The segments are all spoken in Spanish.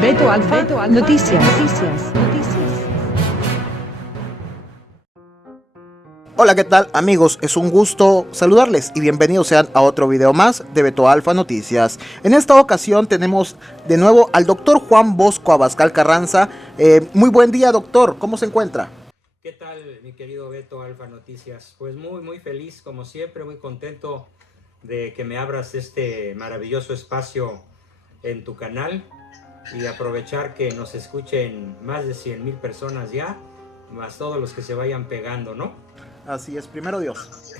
Beto Alfa, Noticias. Hola, ¿qué tal amigos? Es un gusto saludarles y bienvenidos sean a otro video más de Beto Alfa Noticias. En esta ocasión tenemos de nuevo al doctor Juan Bosco Abascal Carranza. Muy buen día, doctor, ¿cómo se encuentra? ¿Qué tal, mi querido Beto Alfa Noticias? Pues muy feliz, como siempre, muy contento de que me abras este maravilloso espacio en tu canal y aprovechar que nos escuchen más de 100,000 personas ya, más todos los que se vayan pegando, ¿no? Así es, primero Dios.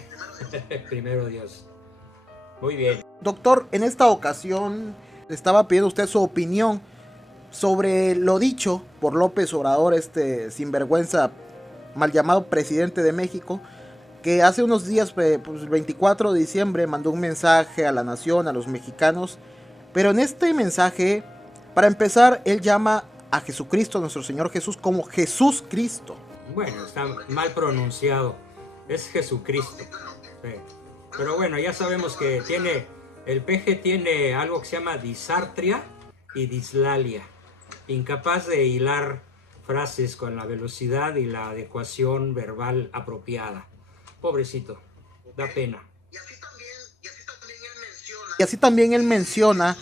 Primero Dios. Muy bien. Doctor, en esta ocasión le estaba pidiendo usted su opinión sobre lo dicho por López Obrador, este sinvergüenza mal llamado presidente de México, que hace unos días, pues, 24 de diciembre, mandó un mensaje a la nación, a los mexicanos. Pero en este mensaje, para empezar, él llama a Jesucristo, nuestro Señor Jesús, como Jesús Cristo. Bueno, está mal pronunciado. Es Jesucristo. Sí. Pero bueno, ya sabemos que el peje tiene algo que se llama disartria y dislalia. Incapaz de hilar frases con la velocidad y la adecuación verbal apropiada. Pobrecito, da pena. Y así también él menciona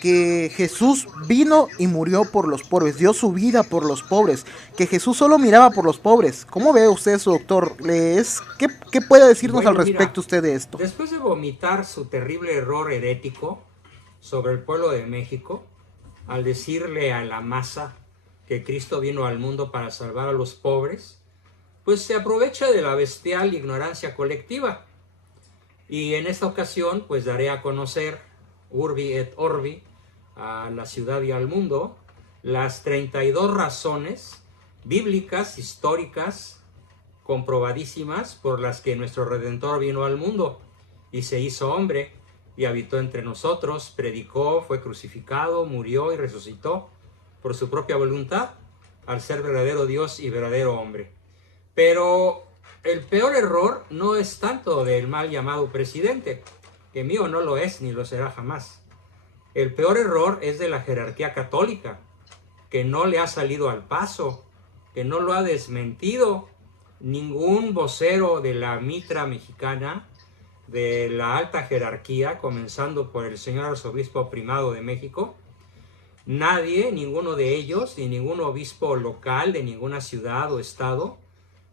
que Jesús vino y murió por los pobres, dio su vida por los pobres, que Jesús solo miraba por los pobres. ¿Cómo ve usted eso, doctor? ¿Qué puede decirnos al respecto usted de esto? Después de vomitar su terrible error herético sobre el pueblo de México, al decirle a la masa que Cristo vino al mundo para salvar a los pobres, pues se aprovecha de la bestial ignorancia colectiva. Y en esta ocasión, pues daré a conocer, urbi et orbi, a la ciudad y al mundo, las 32 razones bíblicas, históricas, comprobadísimas, por las que nuestro Redentor vino al mundo y se hizo hombre y habitó entre nosotros, predicó, fue crucificado, murió y resucitó por su propia voluntad, al ser verdadero Dios y verdadero hombre. Pero el peor error no es tanto del mal llamado presidente, que mío no lo es ni lo será jamás. El peor error es de la jerarquía católica, que no le ha salido al paso, que no lo ha desmentido ningún vocero de la mitra mexicana, de la alta jerarquía, comenzando por el señor arzobispo primado de México. Nadie, ninguno de ellos, ni ningún obispo local de ninguna ciudad o estado,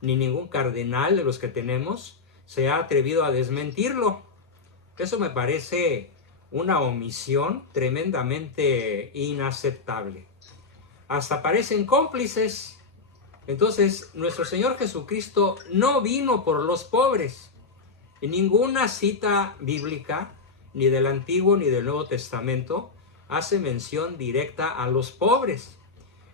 ni ningún cardenal de los que tenemos, se ha atrevido a desmentirlo. Eso me parece una omisión tremendamente inaceptable. Hasta parecen cómplices. Entonces, nuestro Señor Jesucristo no vino por los pobres. En ninguna cita bíblica, ni del Antiguo ni del Nuevo Testamento, hace mención directa a los pobres.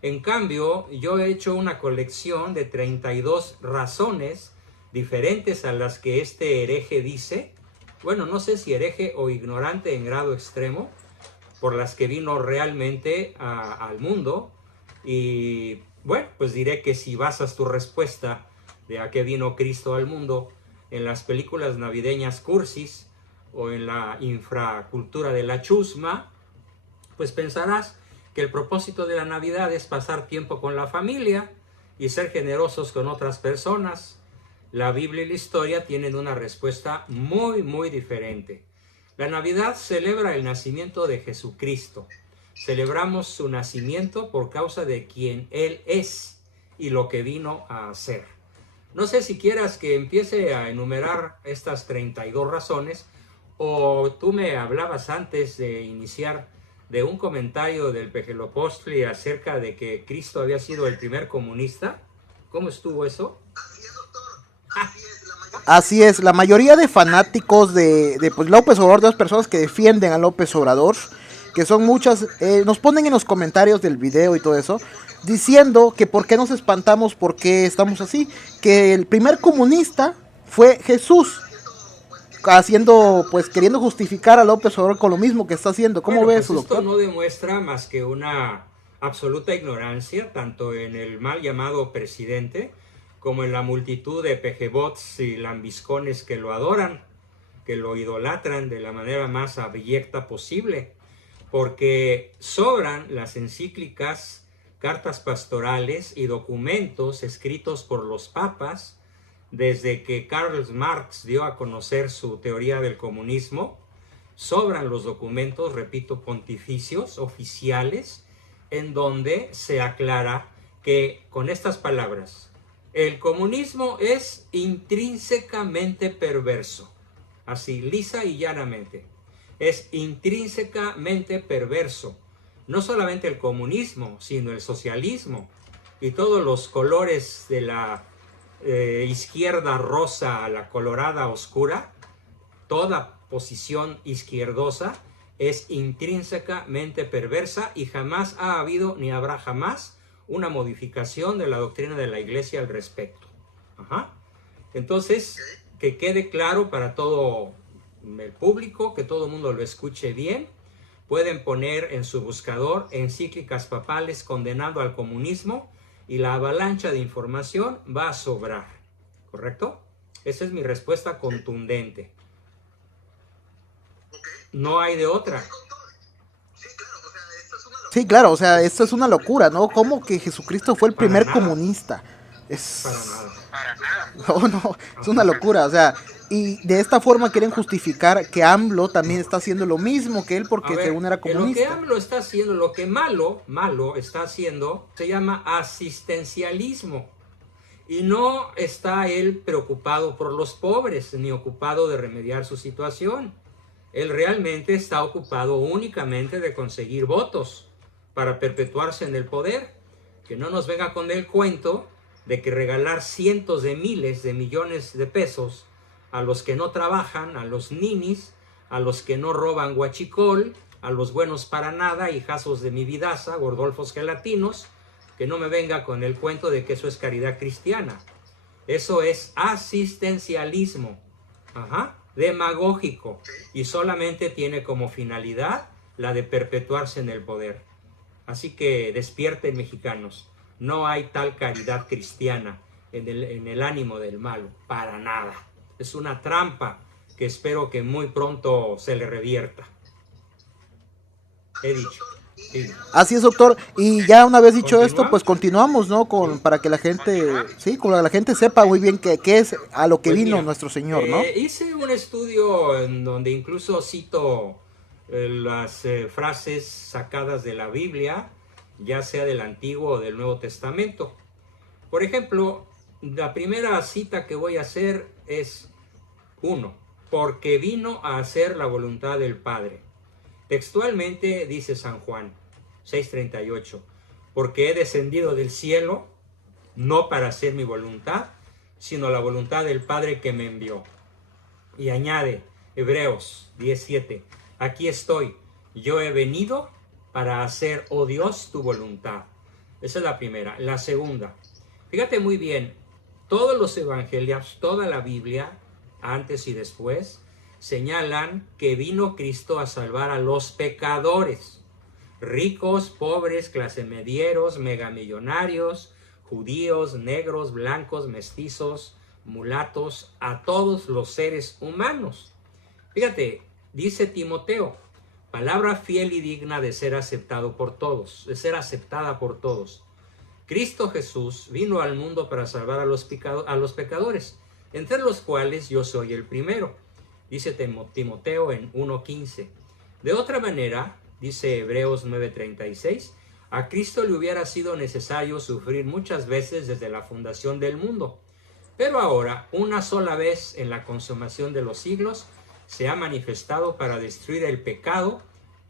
En cambio, yo he hecho una colección de 32 razones diferentes a las que este hereje dice, bueno, no sé si hereje o ignorante en grado extremo, por las que vino realmente al mundo. Y bueno, pues diré que si basas tu respuesta de a qué vino Cristo al mundo en las películas navideñas cursis o en la infracultura de la chusma, pues pensarás que el propósito de la Navidad es pasar tiempo con la familia y ser generosos con otras personas. La Biblia y la historia tienen una respuesta muy diferente. La Navidad celebra el nacimiento de Jesucristo. Celebramos su nacimiento por causa de quien Él es y lo que vino a hacer. No sé si quieras que empiece a enumerar estas 32 razones, o tú me hablabas antes de iniciar de un comentario del Pejelopostli acerca de que Cristo había sido el primer comunista. ¿Cómo estuvo eso? Así es, la mayoría de fanáticos de pues, López Obrador, de las personas que defienden a López Obrador, que son muchas, nos ponen en los comentarios del video y todo eso, diciendo que por qué nos espantamos, por qué estamos así, que el primer comunista fue Jesús, queriendo justificar a López Obrador con lo mismo que está haciendo. ¿Cómo ve eso, doctor? Esto no demuestra más que una absoluta ignorancia, tanto en el mal llamado presidente, como en la multitud de pejebots y lambiscones que lo adoran, que lo idolatran de la manera más abyecta posible. porque sobran las encíclicas, cartas pastorales y documentos escritos por los papas desde que Karl Marx dio a conocer su teoría del comunismo. Sobran los documentos, repito, pontificios, oficiales, en donde se aclara que con estas palabras: el comunismo es intrínsecamente perverso. Así, lisa y llanamente. Es intrínsecamente perverso. No solamente el comunismo, sino el socialismo y todos los colores de la izquierda rosa a la colorada oscura. Toda posición izquierdosa es intrínsecamente perversa y jamás ha habido ni habrá jamás una modificación de la doctrina de la Iglesia al respecto. Entonces, que quede claro para todo el público, que todo el mundo lo escuche bien. Pueden poner en su buscador encíclicas papales condenando al comunismo y la avalancha de información va a sobrar. ¿Correcto? Esa es mi respuesta contundente. No hay de otra. Sí, claro, o sea, esto es una locura, ¿no? ¿Cómo que Jesucristo fue el primer comunista? Para nada. No, es una locura, o sea, y de esta forma quieren justificar que AMLO también está haciendo lo mismo que él porque según era comunista. Lo que AMLO está haciendo, lo que malo está haciendo, se llama asistencialismo. Y no está él preocupado por los pobres, ni ocupado de remediar su situación. Él realmente está ocupado únicamente de conseguir votos para perpetuarse en el poder. Que no nos venga con el cuento de que regalar cientos de miles de millones de pesos a los que no trabajan, a los ninis, a los que no roban guachicol, a los buenos para nada, hijazos de mi vidaza, gordolfos gelatinos, que no me venga con el cuento de que eso es caridad cristiana. Eso es asistencialismo, demagógico, y solamente tiene como finalidad la de perpetuarse en el poder. Así que despierten, mexicanos. No hay tal caridad cristiana en el ánimo del malo, para nada. Es una trampa que espero que muy pronto se le revierta. He dicho. Sí. Así es, doctor. Y ya una vez dicho esto, pues continuamos, ¿no? Para que la gente, con la gente sepa muy bien qué es a lo que vino nuestro Señor, ¿no? Hice un estudio en donde incluso cito las frases sacadas de la Biblia, ya sea del Antiguo o del Nuevo Testamento. Por ejemplo, la primera cita que voy a hacer es 1. Porque vino a hacer la voluntad del Padre. Textualmente dice San Juan 6:38, porque he descendido del cielo no para hacer mi voluntad, sino la voluntad del Padre que me envió. Y añade Hebreos 10:7, aquí estoy, yo he venido para hacer, oh Dios, tu voluntad. Esa es la primera. La segunda, fíjate muy bien, todos los evangelios, toda la Biblia, antes y después, señalan que vino Cristo a salvar a los pecadores, ricos, pobres, clase medieros, megamillonarios, judíos, negros, blancos, mestizos, mulatos, a todos los seres humanos. Fíjate, dice Timoteo, palabra fiel y digna de ser aceptado por todos, de ser aceptada por todos. Cristo Jesús vino al mundo para salvar a los pecadores, entre los cuales yo soy el primero. Dice Timoteo en 1:15. De otra manera, dice Hebreos 9:36, a Cristo le hubiera sido necesario sufrir muchas veces desde la fundación del mundo. Pero ahora, una sola vez en la consumación de los siglos, se ha manifestado para destruir el pecado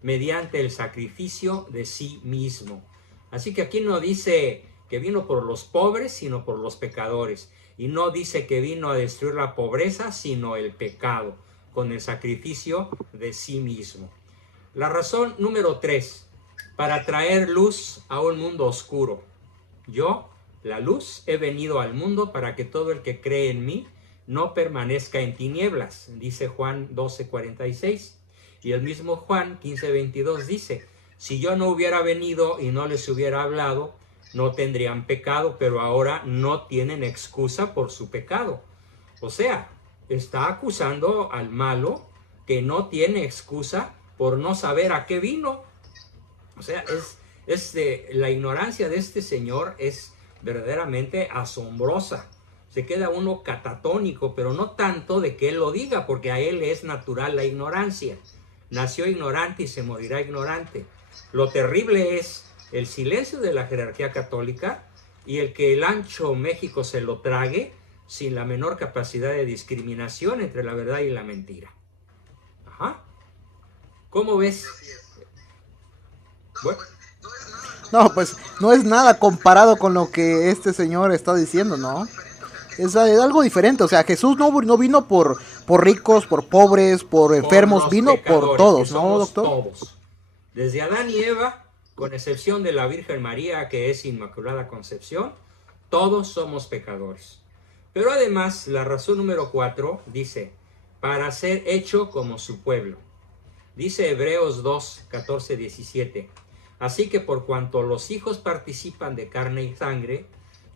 mediante el sacrificio de sí mismo. Así que aquí no dice que vino por los pobres, sino por los pecadores. Y no dice que vino a destruir la pobreza, sino el pecado, con el sacrificio de sí mismo. La razón número 3, para traer luz a un mundo oscuro. Yo, la luz, he venido al mundo para que todo el que cree en mí no permanezca en tinieblas, dice Juan 12:46. Y el mismo Juan 15:22 dice, si yo no hubiera venido y no les hubiera hablado, no tendrían pecado, pero ahora no tienen excusa por su pecado. O sea, está acusando al malo que no tiene excusa por no saber a qué vino. O sea, la ignorancia de este señor es verdaderamente asombrosa. Se queda uno catatónico, pero no tanto de que él lo diga, porque a él es natural la ignorancia. Nació ignorante y se morirá ignorante. Lo terrible es el silencio de la jerarquía católica y el que el ancho México se lo trague sin la menor capacidad de discriminación entre la verdad y la mentira. Ajá. ¿Cómo ves? Bueno. No, pues no es nada comparado con lo que este señor está diciendo, ¿no? Es algo diferente, o sea, Jesús no vino por ricos, por pobres, por enfermos, vino por todos, ¿no, doctor? Todos. Desde Adán y Eva, con excepción de la Virgen María, que es Inmaculada Concepción, todos somos pecadores. Pero además, la razón número 4 dice, para ser hecho como su pueblo. Dice Hebreos 2, 14, 17. Así que por cuanto los hijos participan de carne y sangre,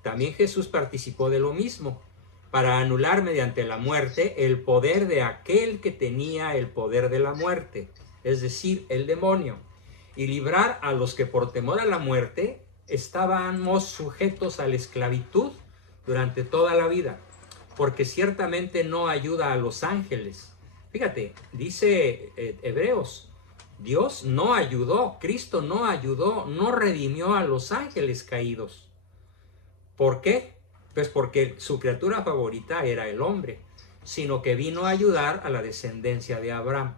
también Jesús participó de lo mismo, para anular mediante la muerte el poder de aquel que tenía el poder de la muerte, es decir, el demonio, y librar a los que por temor a la muerte estábamos sujetos a la esclavitud durante toda la vida, porque ciertamente no ayuda a los ángeles. Fíjate, dice Hebreos, Dios no ayudó, Cristo no ayudó, no redimió a los ángeles caídos. ¿Por qué? Pues porque su criatura favorita era el hombre, sino que vino a ayudar a la descendencia de Abraham.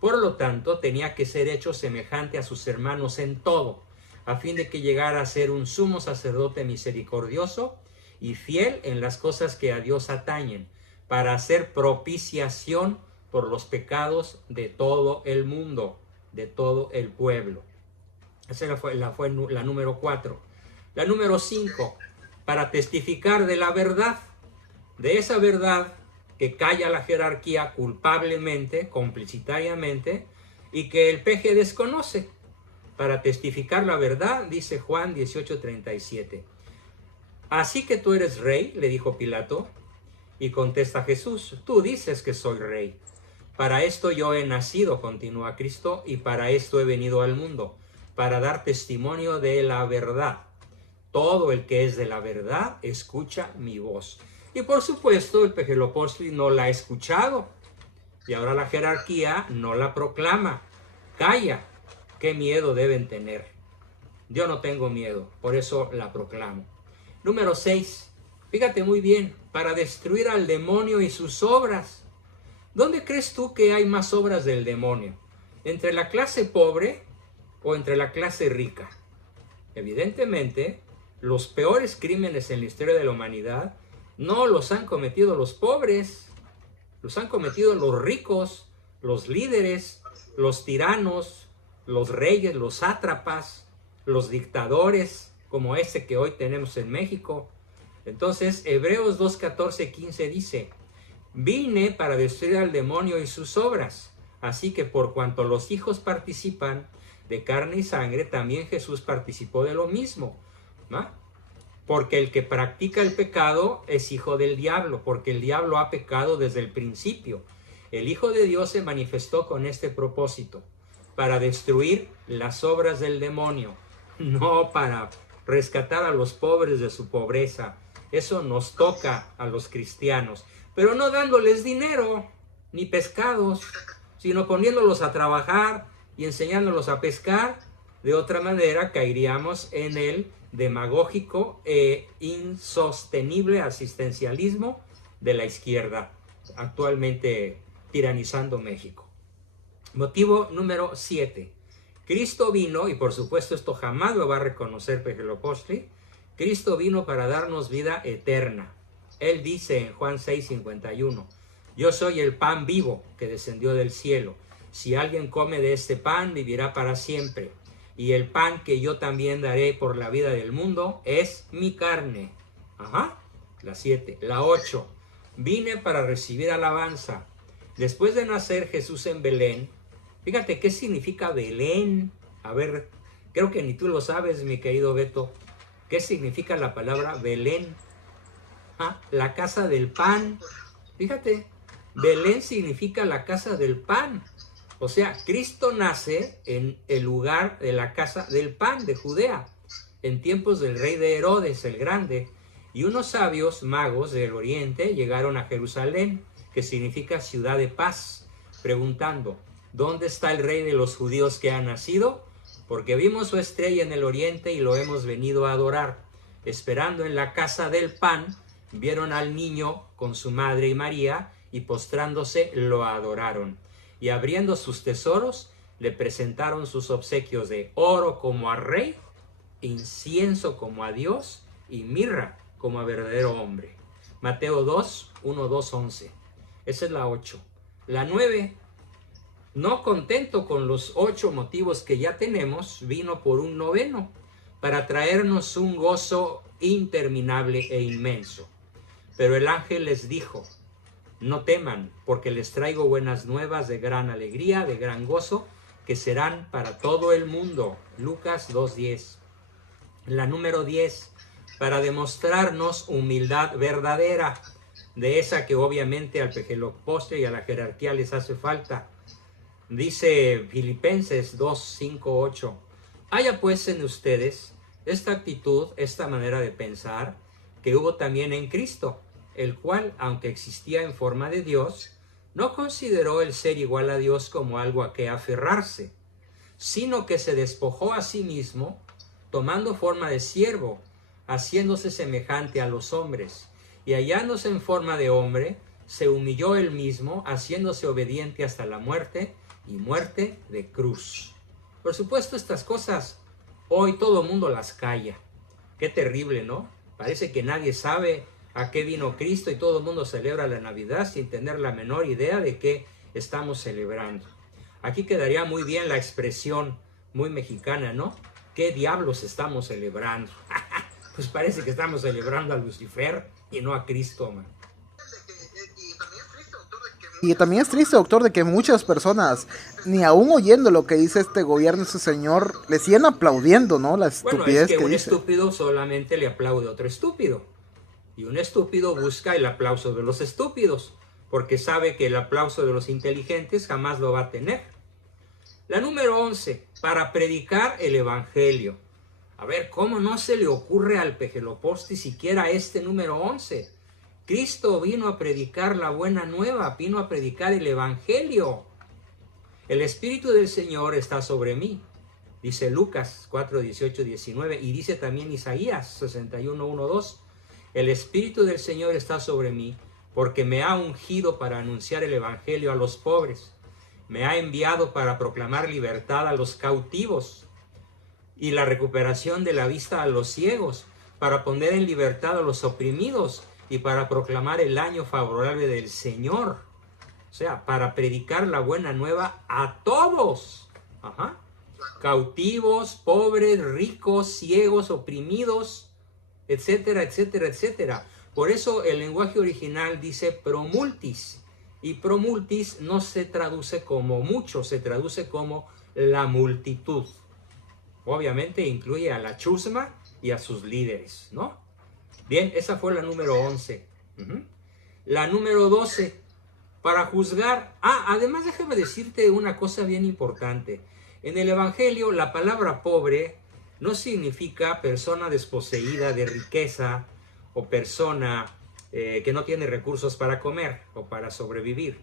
Por lo tanto, tenía que ser hecho semejante a sus hermanos en todo, a fin de que llegara a ser un sumo sacerdote misericordioso y fiel en las cosas que a Dios atañen, para hacer propiciación por los pecados de todo el mundo, de todo el pueblo. Esa fue la número 4. La número 5, para testificar de la verdad, de esa verdad que calla la jerarquía culpablemente, complicitariamente, y que el peje desconoce. Para testificar la verdad, dice Juan 18:37. Así que tú eres rey, le dijo Pilato, y contesta Jesús, tú dices que soy rey. Para esto yo he nacido, continúa Cristo, y para esto he venido al mundo, para dar testimonio de la verdad. Todo el que es de la verdad escucha mi voz. Y por supuesto el Pejelopostli no la ha escuchado. Y ahora la jerarquía no la proclama. Calla. ¿Qué miedo deben tener? Yo no tengo miedo, por eso la proclamo. Número 6. Fíjate muy bien, para destruir al demonio y sus obras. ¿Dónde crees tú que hay más obras del demonio? ¿Entre la clase pobre o entre la clase rica? Evidentemente, los peores crímenes en la historia de la humanidad no los han cometido los pobres, los han cometido los ricos, los líderes, los tiranos, los reyes, los sátrapas, los dictadores, como ese que hoy tenemos en México. Entonces, Hebreos 2, 14, 15 dice, vine para destruir al demonio y sus obras. Así que por cuanto los hijos participan de carne y sangre, también Jesús participó de lo mismo, ¿no? Porque el que practica el pecado es hijo del diablo, porque el diablo ha pecado desde el principio. El Hijo de Dios se manifestó con este propósito, para destruir las obras del demonio, no para rescatar a los pobres de su pobreza. Eso nos toca a los cristianos, pero no dándoles dinero ni pescados, sino poniéndolos a trabajar y enseñándolos a pescar. De otra manera caeríamos en el demagógico e insostenible asistencialismo de la izquierda, actualmente tiranizando México. Motivo número 7. Cristo vino, y por supuesto esto jamás lo va a reconocer Pejelopostli, Cristo vino para darnos vida eterna. Él dice en Juan 6:51, yo soy el pan vivo que descendió del cielo. Si alguien come de este pan, vivirá para siempre. Y el pan que yo también daré por la vida del mundo es mi carne. Ajá, la 7. La 8. Vine para recibir alabanza. Después de nacer Jesús en Belén, fíjate qué significa Belén. A ver, creo que ni tú lo sabes, mi querido Beto. ¿Qué significa la palabra Belén? Ah, la casa del pan. Fíjate, Belén significa la casa del pan. O sea, Cristo nace en el lugar de la casa del pan de Judea, en tiempos del rey de Herodes el Grande, y unos sabios magos del oriente llegaron a Jerusalén, que significa ciudad de paz, preguntando, ¿dónde está el rey de los judíos que ha nacido? Porque vimos su estrella en el oriente y lo hemos venido a adorar. Esperando en la casa del pan, vieron al niño con su madre y María, y postrándose lo adoraron. Y abriendo sus tesoros, le presentaron sus obsequios de oro como a rey, incienso como a Dios, y mirra como a verdadero hombre. Mateo 2, 1, 2, 11. Esa es la 8. La 9, no contento con los 8 motivos que ya tenemos, vino por un noveno, para traernos un gozo interminable e inmenso. Pero el ángel les dijo, no teman, porque les traigo buenas nuevas de gran alegría, de gran gozo, que serán para todo el mundo. Lucas 2:10. La número 10, para demostrarnos humildad verdadera, de esa que obviamente al pejelopostre y a la jerarquía les hace falta. Dice Filipenses 2, 5, 8. Haya pues en ustedes esta actitud, esta manera de pensar, que hubo también en Cristo, el cual, aunque existía en forma de Dios, no consideró el ser igual a Dios como algo a que aferrarse, sino que se despojó a sí mismo, tomando forma de siervo, haciéndose semejante a los hombres, y hallándose en forma de hombre, se humilló él mismo, haciéndose obediente hasta la muerte, y muerte de cruz. Por supuesto, estas cosas hoy todo el mundo las calla. Qué terrible, ¿no? Parece que nadie sabe a qué vino Cristo y todo el mundo celebra la Navidad sin tener la menor idea de qué estamos celebrando. Aquí quedaría muy bien la expresión muy mexicana, ¿no? ¿Qué diablos estamos celebrando? Pues parece que estamos celebrando a Lucifer y no a Cristo, man. Y también es triste, doctor, de que muchas personas, ni aún oyendo lo que dice este gobierno, ese señor, le siguen aplaudiendo, ¿no? La estupidez bueno, es que un dice. estúpido solamente le aplaude a otro estúpido. Y un estúpido busca el aplauso de los estúpidos, porque sabe que el aplauso de los inteligentes jamás lo va a tener. La número 11, para predicar el evangelio. A ver, ¿cómo no se le ocurre al pejeloposti siquiera este número 11? Cristo vino a predicar la buena nueva, vino a predicar el evangelio. El Espíritu del Señor está sobre mí, dice Lucas 4, 18, 19, y dice también Isaías 61, 1, 2. El Espíritu del Señor está sobre mí, porque me ha ungido para anunciar el evangelio a los pobres. Me ha enviado para proclamar libertad a los cautivos y la recuperación de la vista a los ciegos, para poner en libertad a los oprimidos y para proclamar el año favorable del Señor. O sea, para predicar la buena nueva a todos. Ajá. Cautivos, pobres, ricos, ciegos, oprimidos, etcétera, etcétera, etcétera. Por eso el lenguaje original dice promultis. Y promultis no se traduce como mucho, se traduce como la multitud. Obviamente incluye a la chusma y a sus líderes, ¿no? Bien, esa fue la número 11. La número 12, para juzgar. Además déjame decirte una cosa bien importante. En el Evangelio la palabra pobre no significa persona desposeída de riqueza o persona que no tiene recursos para comer o para sobrevivir.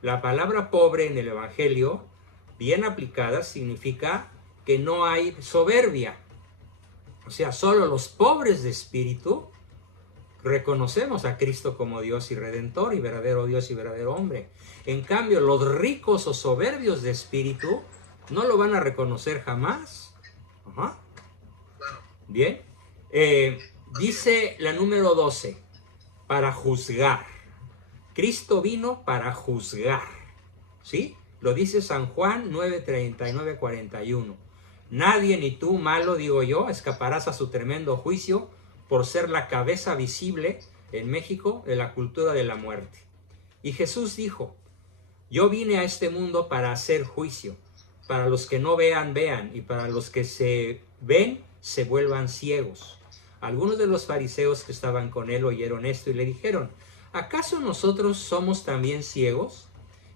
La palabra pobre en el Evangelio, bien aplicada, significa que no hay soberbia. O sea, solo los pobres de espíritu reconocemos a Cristo como Dios y Redentor y verdadero Dios y verdadero hombre. En cambio, los ricos o soberbios de espíritu no lo van a reconocer jamás. Ajá. Bien. Dice la número 12, para juzgar. Cristo vino para juzgar. ¿Sí? Lo dice San Juan 9, 39, 41. Nadie, ni tú, malo, digo yo, escaparás a su tremendo juicio por ser la cabeza visible en México de la cultura de la muerte. Y Jesús dijo, yo vine a este mundo para hacer juicio, para los que no vean, vean, y para los que se ven, se vuelvan ciegos. Algunos de los fariseos que estaban con él oyeron esto y le dijeron, ¿acaso nosotros somos también ciegos?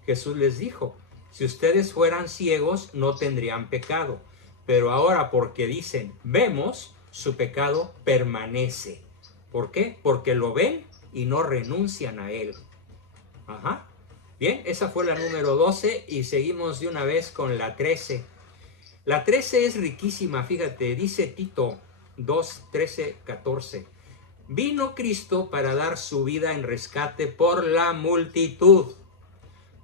Jesús les dijo, Si ustedes fueran ciegos, no tendrían pecado. Pero ahora, porque dicen, vemos, su pecado permanece. ¿Por qué? Porque lo ven y no renuncian a él. Ajá. Bien, esa fue la número 12 y seguimos de una vez con la 13. La 13 es riquísima, fíjate, dice Tito 2, 13, 14. Vino Cristo para dar su vida en rescate por la multitud,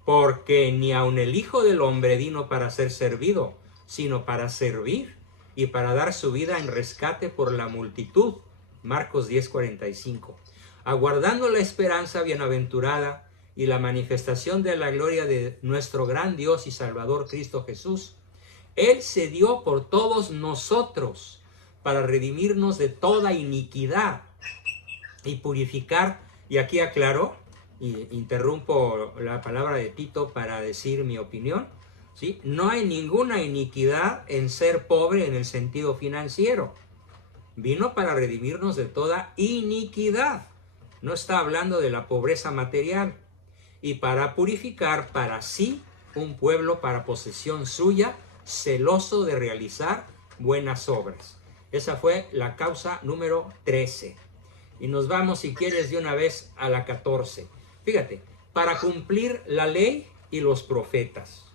porque ni aun el Hijo del Hombre vino para ser servido, sino para servir y para dar su vida en rescate por la multitud. Marcos 10, 45. Aguardando la esperanza bienaventurada y la manifestación de la gloria de nuestro gran Dios y Salvador Cristo Jesús, Él se dio por todos nosotros para redimirnos de toda iniquidad y purificar, y aquí aclaro, y interrumpo la palabra de Tito para decir mi opinión, ¿sí? No hay ninguna iniquidad en ser pobre en el sentido financiero. Vino para redimirnos de toda iniquidad. No está hablando de la pobreza material. Y para purificar para sí un pueblo para posesión suya, celoso de realizar buenas obras. Esa fue la causa número 13. Y nos vamos, si quieres, de una vez a la 14. Fíjate, para cumplir la ley y los profetas.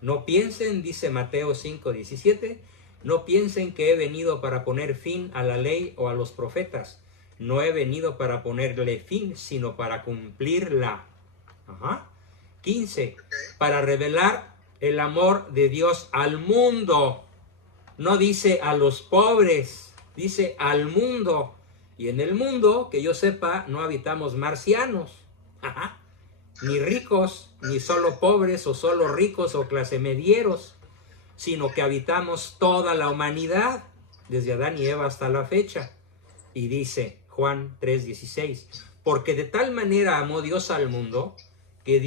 No piensen, dice Mateo 5, 17, no piensen que he venido para poner fin a la ley o a los profetas. No he venido para ponerle fin, sino para cumplirla. Ajá. 15, para revelar el amor de Dios al mundo. No dice a los pobres, dice al mundo. Y en el mundo, que yo sepa, no habitamos marcianos. Ajá. Ni ricos, ni solo pobres o solo ricos o clase medieros, sino que habitamos toda la humanidad, desde Adán y Eva hasta la fecha. Y dice Juan 3:16, porque de tal manera amó Dios al mundo, que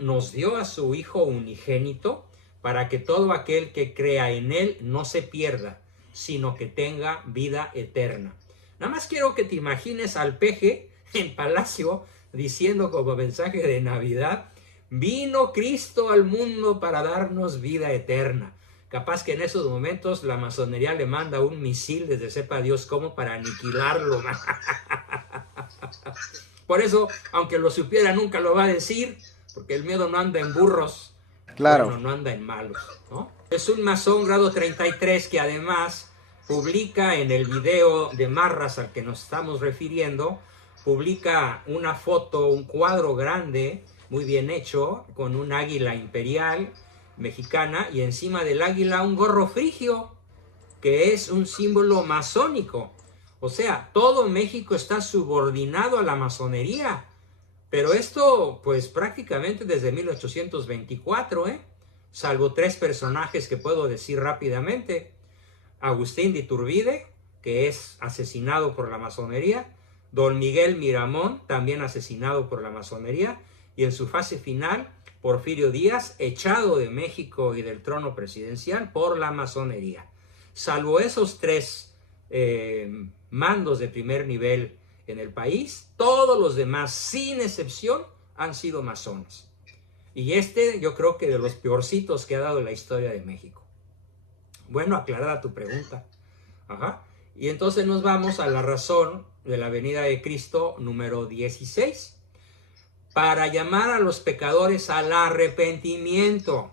nos dio a su Hijo unigénito, para que todo aquel que crea en Él no se pierda, sino que tenga vida eterna. Nada más quiero que te imagines al peje en Palacio, diciendo como mensaje de Navidad, vino Cristo al mundo para darnos vida eterna. Capaz que en esos momentos la masonería le manda un misil desde sepa Dios cómo para aniquilarlo. Por eso, aunque lo supiera, nunca lo va a decir, porque el miedo no anda en burros, Claro. bueno, no anda en malos, ¿no? Es un masón grado 33 que además publica en el video de Marras al que nos estamos refiriendo, publica una foto, un cuadro grande, muy bien hecho, con un águila imperial mexicana y encima del águila un gorro frigio, que es un símbolo masónico. O sea, todo México está subordinado a la masonería. Pero esto, pues prácticamente desde 1824, salvo 3 personajes que puedo decir rápidamente. Agustín de Iturbide, que es asesinado por la masonería. Don Miguel Miramón, también asesinado por la masonería. Y en su fase final, Porfirio Díaz, echado de México y del trono presidencial por la masonería. Salvo esos 3 mandos de primer nivel en el país, todos los demás, sin excepción, han sido masones. Y yo creo que de los peorcitos que ha dado la historia de México. Bueno, aclarada tu pregunta. Ajá. Y entonces nos vamos a la razón de la venida de Cristo número 16. Para llamar a los pecadores al arrepentimiento.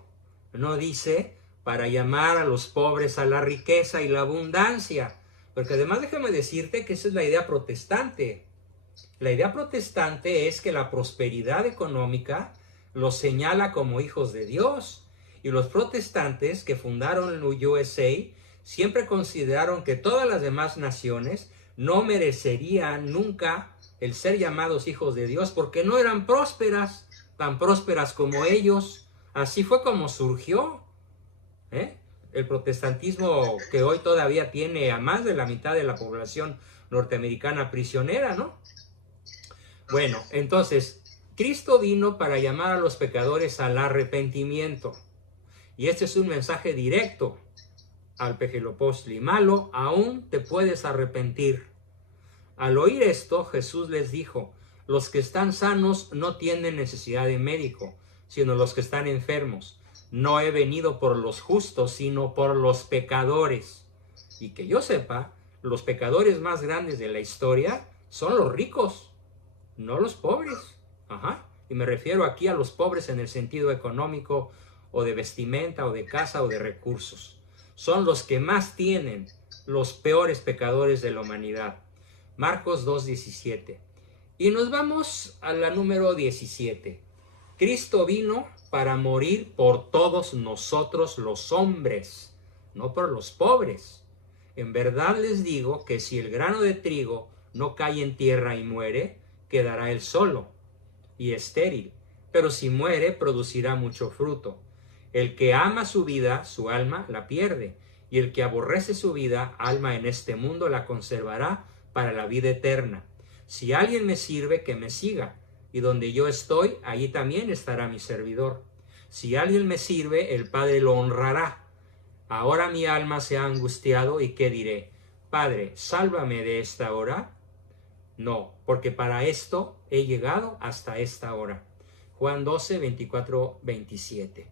No dice para llamar a los pobres a la riqueza y la abundancia. Porque además déjame decirte que esa es la idea protestante. La idea protestante es que la prosperidad económica los señala como hijos de Dios. Y los protestantes que fundaron el USA siempre consideraron que todas las demás naciones no merecerían nunca el ser llamados hijos de Dios porque no eran prósperas, tan prósperas como ellos. Así fue como surgió el protestantismo, que hoy todavía tiene a más de la mitad de la población norteamericana prisionera, ¿no? Bueno, entonces, Cristo vino para llamar a los pecadores al arrepentimiento. Y este es un mensaje directo al pejelopostli. Malo, aún te puedes arrepentir. Al oír esto, Jesús les dijo, los que están sanos no tienen necesidad de médico, sino los que están enfermos. No he venido por los justos, sino por los pecadores. Y que yo sepa, los pecadores más grandes de la historia son los ricos, no los pobres. Ajá. Y me refiero aquí a los pobres en el sentido económico, o de vestimenta, o de casa, o de recursos. Son los que más tienen, los peores pecadores de la humanidad. Marcos 2:17. Y nos vamos a la número 17. Cristo vino para morir por todos nosotros los hombres, no por los pobres. En verdad les digo que si el grano de trigo no cae en tierra y muere, quedará él solo y estéril. Pero si muere, producirá mucho fruto. El que ama su vida, su alma la pierde. Y el que aborrece su vida, alma en este mundo, la conservará para la vida eterna. Si alguien me sirve, que me siga. Y donde yo estoy, allí también estará mi servidor. Si alguien me sirve, el Padre lo honrará. Ahora mi alma se ha angustiado, ¿y qué diré? Padre, sálvame de esta hora. No, porque para esto he llegado hasta esta hora. Juan 12, 24, 27.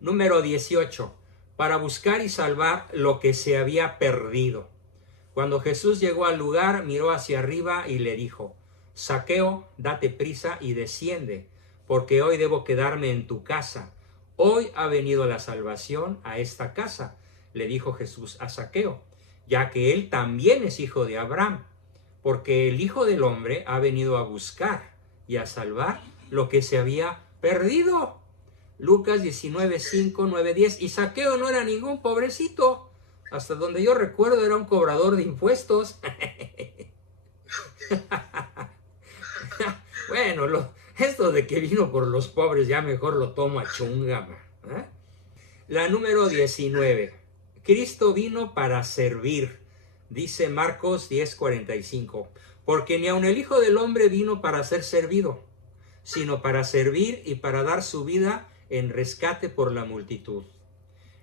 Número 18. Para buscar y salvar lo que se había perdido. Cuando Jesús llegó al lugar, miró hacia arriba y le dijo: Zaqueo, date prisa y desciende, porque hoy debo quedarme en tu casa. Hoy ha venido la salvación a esta casa, le dijo Jesús a Zaqueo, ya que él también es hijo de Abraham, porque el Hijo del Hombre ha venido a buscar y a salvar lo que se había perdido. Lucas 19, 5, 9, 10. Y Zaqueo no era ningún pobrecito. Hasta donde yo recuerdo era un cobrador de impuestos. Bueno, esto de que vino por los pobres ya mejor lo tomo a chunga. ¿Eh? La número 19. Cristo vino para servir. Dice Marcos 10:45. Porque ni aun el Hijo del Hombre vino para ser servido, sino para servir y para dar su vida en rescate por la multitud.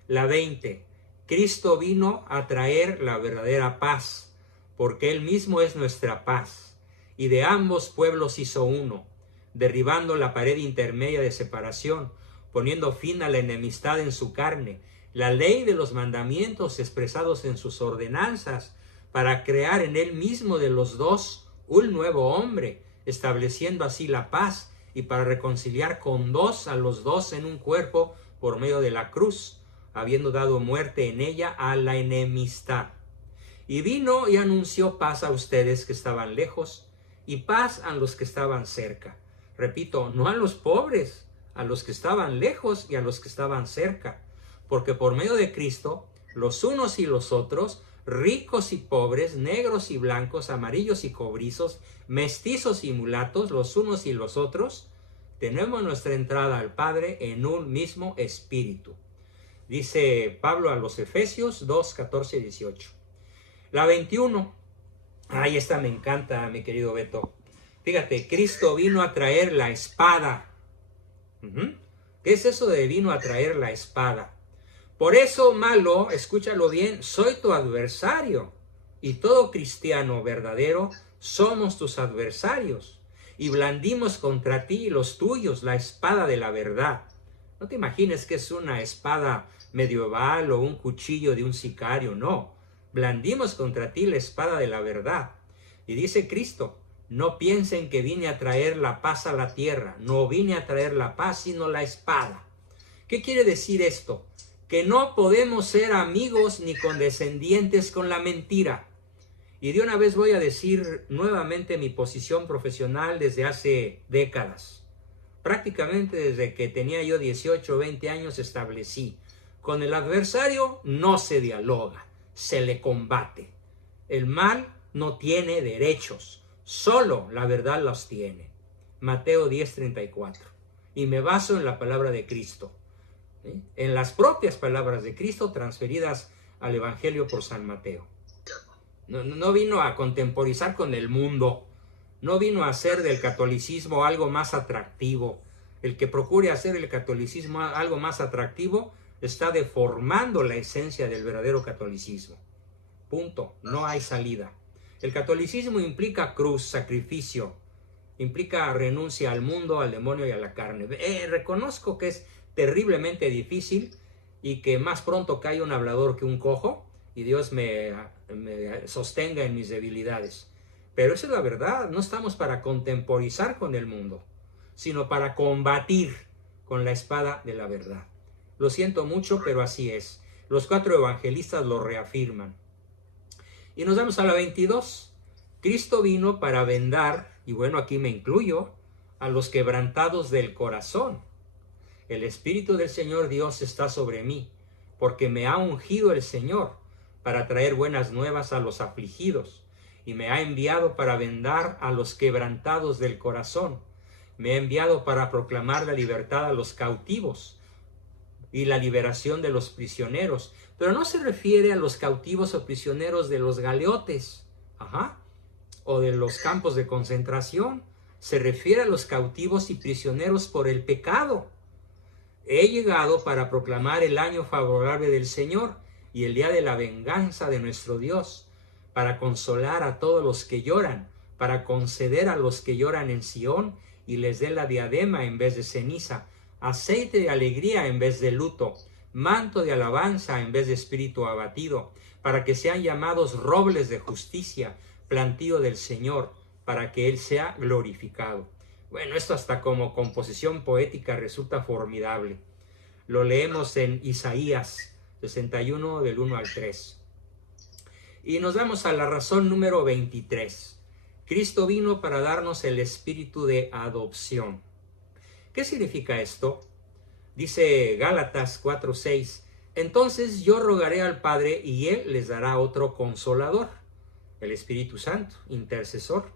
La 20. Cristo vino a traer la verdadera paz, porque Él mismo es nuestra paz, y de ambos pueblos hizo uno, derribando la pared intermedia de separación, poniendo fin a la enemistad en su carne, la ley de los mandamientos expresados en sus ordenanzas, para crear en Él mismo de los dos un nuevo hombre, estableciendo así la paz, y para reconciliar con dos a los dos en un cuerpo por medio de la cruz, habiendo dado muerte en ella a la enemistad. Y vino y anunció paz a ustedes que estaban lejos, y paz a los que estaban cerca. Repito, no a los pobres, a los que estaban lejos y a los que estaban cerca. Porque por medio de Cristo, los unos y los otros, ricos y pobres, negros y blancos, amarillos y cobrizos, mestizos y mulatos, los unos y los otros, tenemos nuestra entrada al Padre en un mismo espíritu. Dice Pablo a los Efesios 2, 14 y 18. La 21. Ay, esta me encanta, mi querido Beto. Fíjate, Cristo vino a traer la espada. ¿Qué es eso de vino a traer la espada? Por eso, malo, escúchalo bien, soy tu adversario. Y todo cristiano verdadero somos tus adversarios. Y blandimos contra ti y los tuyos la espada de la verdad. No te imagines que es una espada medieval o un cuchillo de un sicario, no. Blandimos contra ti la espada de la verdad. Y dice Cristo, no piensen que vine a traer la paz a la tierra. No vine a traer la paz, sino la espada. ¿Qué quiere decir esto? Que no podemos ser amigos ni condescendientes con la mentira. Y de una vez voy a decir nuevamente mi posición profesional desde hace décadas. Prácticamente desde que tenía yo 18 o 20 años establecí. Con el adversario no se dialoga, se le combate. El mal no tiene derechos, solo la verdad los tiene. Mateo 10:34. Y me baso en la palabra de Cristo. ¿Sí? En las propias palabras de Cristo transferidas al Evangelio por San Mateo. No vino a contemporizar con el mundo. No vino a hacer del catolicismo algo más atractivo. El que procure hacer el catolicismo algo más atractivo está deformando la esencia del verdadero catolicismo. Punto. No hay salida. El catolicismo implica cruz, sacrificio, implica renuncia al mundo, al demonio y a la carne. Reconozco que es terriblemente difícil y que más pronto cae un hablador que un cojo y Dios me sostenga en mis debilidades. Pero esa es la verdad, no estamos para contemporizar con el mundo, sino para combatir con la espada de la verdad. Lo siento mucho, pero así es. Los 4 evangelistas lo reafirman. Y nos vamos a la 22. Cristo vino para vendar, y bueno, aquí me incluyo, a los quebrantados del corazón. El Espíritu del Señor Dios está sobre mí, porque me ha ungido el Señor para traer buenas nuevas a los afligidos, y me ha enviado para vendar a los quebrantados del corazón. Me ha enviado para proclamar la libertad a los cautivos y la liberación de los prisioneros. Pero no se refiere a los cautivos o prisioneros de los galeotes, o de los campos de concentración. Se refiere a los cautivos y prisioneros por el pecado. He llegado para proclamar el año favorable del Señor y el día de la venganza de nuestro Dios, para consolar a todos los que lloran, para conceder a los que lloran en Sión y les dé la diadema en vez de ceniza, aceite de alegría en vez de luto, manto de alabanza en vez de espíritu abatido, para que sean llamados robles de justicia, plantío del Señor, para que Él sea glorificado. Bueno, esto hasta como composición poética resulta formidable. Lo leemos en Isaías 61 del 1 al 3. Y nos vamos a la razón número 23. Cristo vino para darnos el espíritu de adopción. ¿Qué significa esto? Dice Gálatas 4:6. Entonces yo rogaré al Padre y Él les dará otro consolador, el Espíritu Santo, intercesor,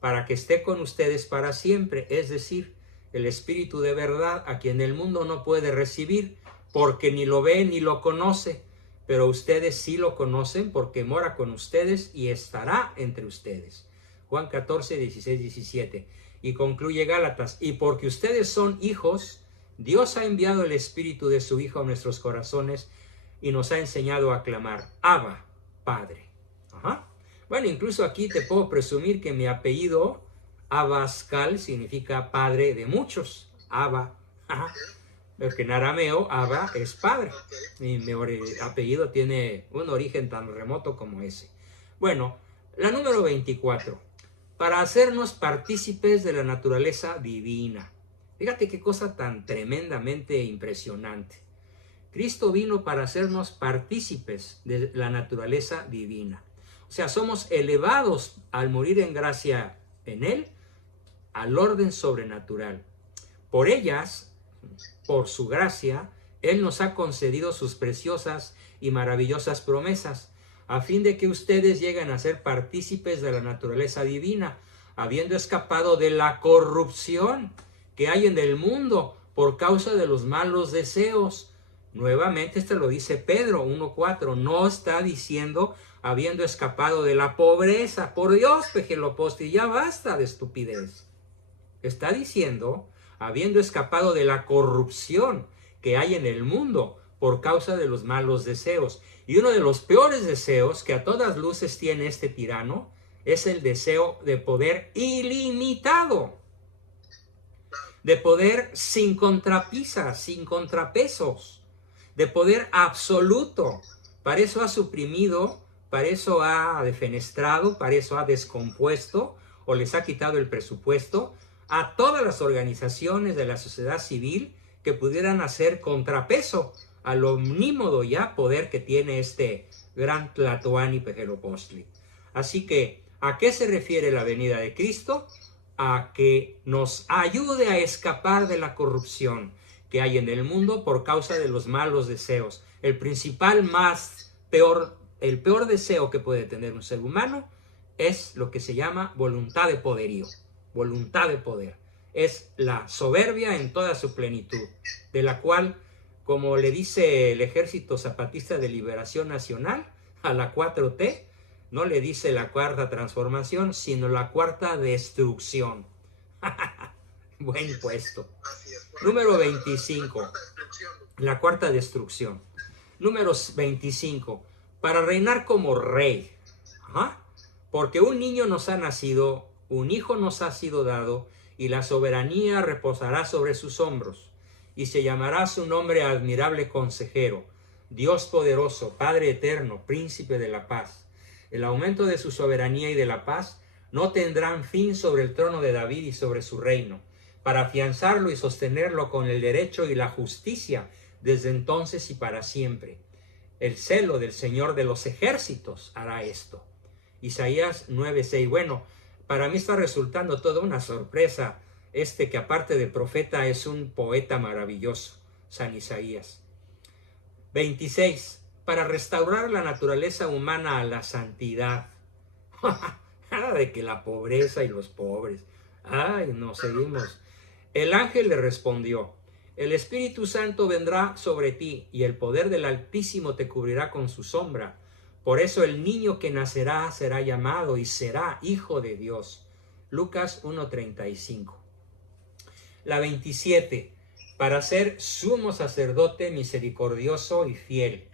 para que esté con ustedes para siempre, es decir, el Espíritu de verdad, a quien el mundo no puede recibir, porque ni lo ve ni lo conoce, pero ustedes sí lo conocen porque mora con ustedes y estará entre ustedes. Juan 14, 16, 17. Y concluye Gálatas, y porque ustedes son hijos, Dios ha enviado el Espíritu de su Hijo a nuestros corazones y nos ha enseñado a clamar, Abba, Padre. Bueno, incluso aquí te puedo presumir que mi apellido, Abascal, significa padre de muchos. Abba, porque en arameo, Abba es padre. Y mi apellido tiene un origen tan remoto como ese. Bueno, la número 24. Para hacernos partícipes de la naturaleza divina. Fíjate qué cosa tan tremendamente impresionante. Cristo vino para hacernos partícipes de la naturaleza divina. O sea, somos elevados al morir en gracia en Él al orden sobrenatural. Por ellas, por su gracia, Él nos ha concedido sus preciosas y maravillosas promesas, a fin de que ustedes lleguen a ser partícipes de la naturaleza divina, habiendo escapado de la corrupción que hay en el mundo por causa de los malos deseos. Nuevamente, esto lo dice Pedro 1:4, no está diciendo habiendo escapado de la pobreza. Por Dios, Pejeloposti, ya basta de estupidez. Está diciendo habiendo escapado de la corrupción que hay en el mundo por causa de los malos deseos. Y uno de los peores deseos que a todas luces tiene este tirano es el deseo de poder ilimitado, de poder sin contrapisas, sin contrapesos, de poder absoluto. Para eso ha suprimido, para eso ha defenestrado, para eso ha descompuesto o les ha quitado el presupuesto a todas las organizaciones de la sociedad civil que pudieran hacer contrapeso al omnímodo ya poder que tiene este gran Tlatoani Pejelopostli. Así que, ¿a qué se refiere la venida de Cristo? A que nos ayude a escapar de la corrupción que hay en el mundo por causa de los malos deseos. El principal el peor deseo que puede tener un ser humano es lo que se llama voluntad de poderío. Voluntad de poder. Es la soberbia en toda su plenitud, de la cual, como le dice el Ejército Zapatista de Liberación Nacional a la 4T, no le dice la cuarta transformación, sino la cuarta destrucción. Buen puesto. Número 25. La cuarta destrucción. Número 25. Para reinar como rey. Porque un niño nos ha nacido, un hijo nos ha sido dado, y la soberanía reposará sobre sus hombros. y se llamará su nombre admirable consejero, Dios poderoso, Padre eterno, príncipe de la paz. El aumento de su soberanía y de la paz no tendrán fin sobre el trono de David y sobre su reino, para afianzarlo y sostenerlo con el derecho y la justicia desde entonces y para siempre. El celo del Señor de los ejércitos hará esto. Isaías 9:6. Bueno, para mí está resultando toda una sorpresa que aparte de profeta es un poeta maravilloso, San Isaías. 26. Para restaurar la naturaleza humana a la santidad. Nada de que la pobreza y los pobres. Ay, no, seguimos. El ángel le respondió: el Espíritu Santo vendrá sobre ti, y el poder del Altísimo te cubrirá con su sombra. Por eso el niño que nacerá será llamado y será Hijo de Dios. Lucas 1:35. La 27. Para ser sumo sacerdote misericordioso y fiel.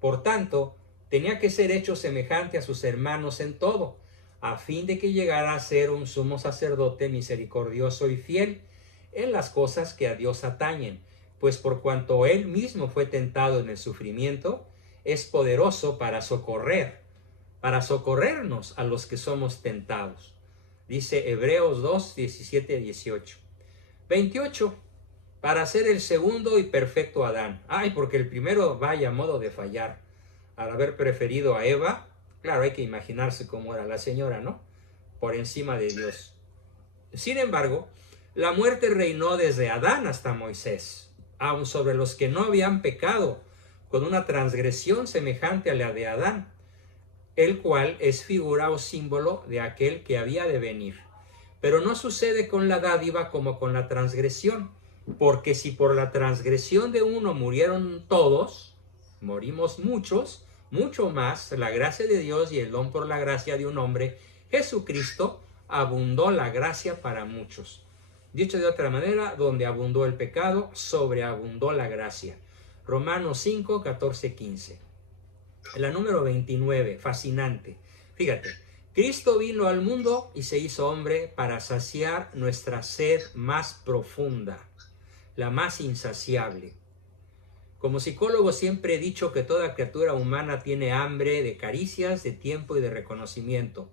Por tanto, tenía que ser hecho semejante a sus hermanos en todo, a fin de que llegara a ser un sumo sacerdote misericordioso y fiel en las cosas que a Dios atañen, pues por cuanto él mismo fue tentado en el sufrimiento, es poderoso para socorrernos a los que somos tentados. Dice Hebreos 2:17-18. 28. Para ser el segundo y perfecto Adán. Ay, porque el primero vaya modo de fallar. Al haber preferido a Eva, claro, hay que imaginarse cómo era la señora, ¿no? Por encima de Dios. Sin embargo, la muerte reinó desde Adán hasta Moisés, aun sobre los que no habían pecado, con una transgresión semejante a la de Adán, el cual es figura o símbolo de aquel que había de venir. Pero no sucede con la dádiva como con la transgresión, porque si por la transgresión de uno murieron todos, morimos muchos, mucho más la gracia de Dios y el don por la gracia de un hombre, Jesucristo, abundó la gracia para muchos. Dicho de otra manera, donde abundó el pecado, sobreabundó la gracia. Romanos 5, 14, 15. La número 29, fascinante. Fíjate, Cristo vino al mundo y se hizo hombre para saciar nuestra sed más profunda, la más insaciable. Como psicólogo siempre he dicho que toda criatura humana tiene hambre de caricias, de tiempo y de reconocimiento.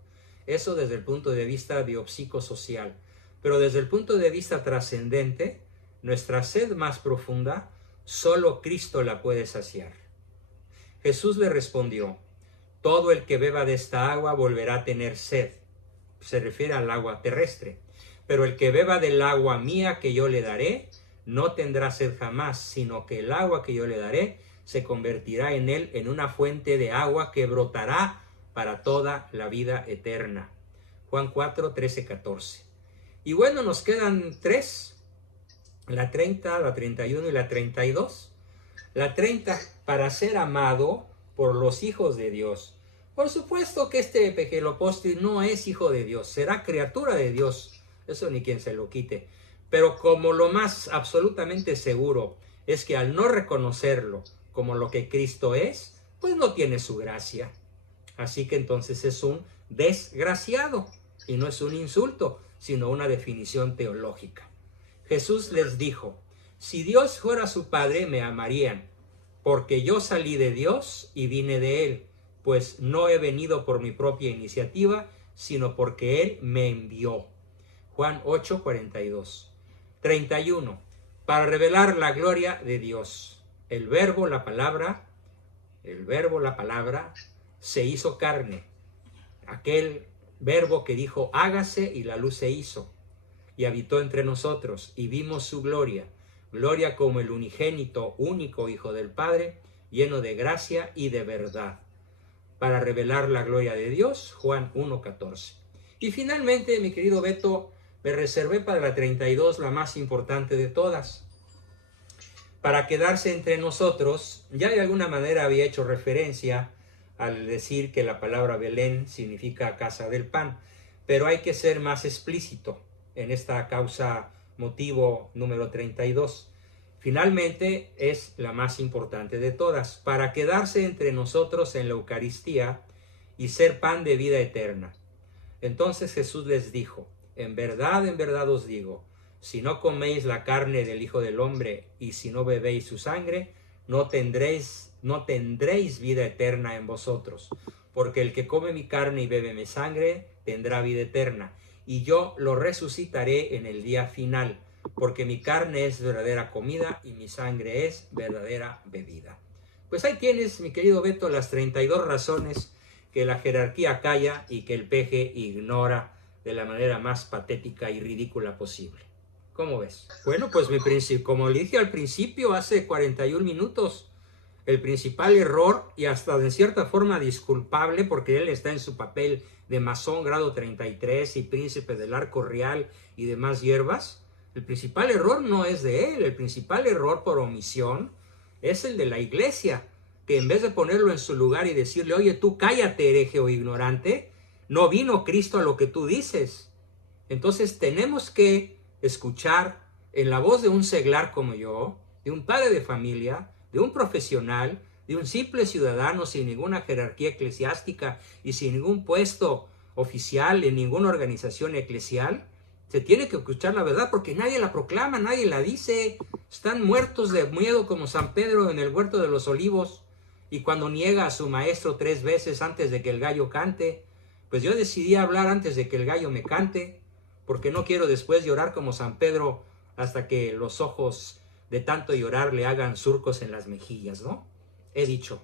Eso desde el punto de vista biopsicosocial. Pero desde el punto de vista trascendente, nuestra sed más profunda, solo Cristo la puede saciar. Jesús le respondió: todo el que beba de esta agua volverá a tener sed. Se refiere al agua terrestre. Pero el que beba del agua mía que yo le daré, no tendrá sed jamás, sino que el agua que yo le daré se convertirá en él en una fuente de agua que brotará para toda la vida eterna. Juan 4, 13, 14. Y bueno, nos quedan 3, la 30, la 31 y la 32. La 30, para ser amado por los hijos de Dios. Por supuesto que este Pejelopóstri no es hijo de Dios, será criatura de Dios, eso ni quien se lo quite. Pero como lo más absolutamente seguro es que al no reconocerlo como lo que Cristo es, pues no tiene su gracia. Así que entonces es un desgraciado, y no es un insulto, sino una definición teológica. Jesús les dijo: si Dios fuera su Padre, me amarían, porque yo salí de Dios y vine de Él, pues no he venido por mi propia iniciativa, sino porque Él me envió. Juan 8, 42. 31. Para revelar la gloria de Dios. El verbo, la palabra, se hizo carne. Aquel verbo que dijo hágase y la luz se hizo. Y habitó entre nosotros y vimos su gloria. Gloria como el unigénito, único Hijo del Padre, lleno de gracia y de verdad. Para revelar la gloria de Dios. Juan 1, 14. Y finalmente, mi querido Beto, me reservé para la 32 la más importante de todas. Para quedarse entre nosotros, ya de alguna manera había hecho referencia al decir que la palabra Belén significa casa del pan, pero hay que ser más explícito en esta causa motivo número 32. Finalmente es la más importante de todas, para quedarse entre nosotros en la Eucaristía y ser pan de vida eterna. Entonces Jesús les dijo: en verdad os digo, si no coméis la carne del Hijo del Hombre y si no bebéis su sangre, no tendréis vida eterna en vosotros. Porque el que come mi carne y bebe mi sangre tendrá vida eterna, y yo lo resucitaré en el día final, porque mi carne es verdadera comida y mi sangre es verdadera bebida. Pues ahí tienes, mi querido Beto, las 32 razones que la jerarquía calla y que el peje ignora de la manera más patética y ridícula posible. ¿Cómo ves? Bueno, pues como le dije al principio, hace 41 minutos, el principal error, y hasta de cierta forma disculpable, porque él está en su papel de masón grado 33 y príncipe del arco real y demás hierbas, el principal error no es de él, el principal error por omisión es el de la iglesia, que en vez de ponerlo en su lugar y decirle, oye, tú cállate, hereje o ignorante, no vino Cristo a lo que tú dices. Entonces tenemos que escuchar en la voz de un seglar como yo, de un padre de familia, de un profesional, de un simple ciudadano sin ninguna jerarquía eclesiástica y sin ningún puesto oficial en ninguna organización eclesial. Se tiene que escuchar la verdad porque nadie la proclama, nadie la dice. Están muertos de miedo como San Pedro en el huerto de los olivos, y cuando niega a su maestro 3 veces antes de que el gallo cante. Pues yo decidí hablar antes de que el gallo me cante, porque no quiero después llorar como San Pedro hasta que los ojos de tanto llorar le hagan surcos en las mejillas, ¿no? He dicho.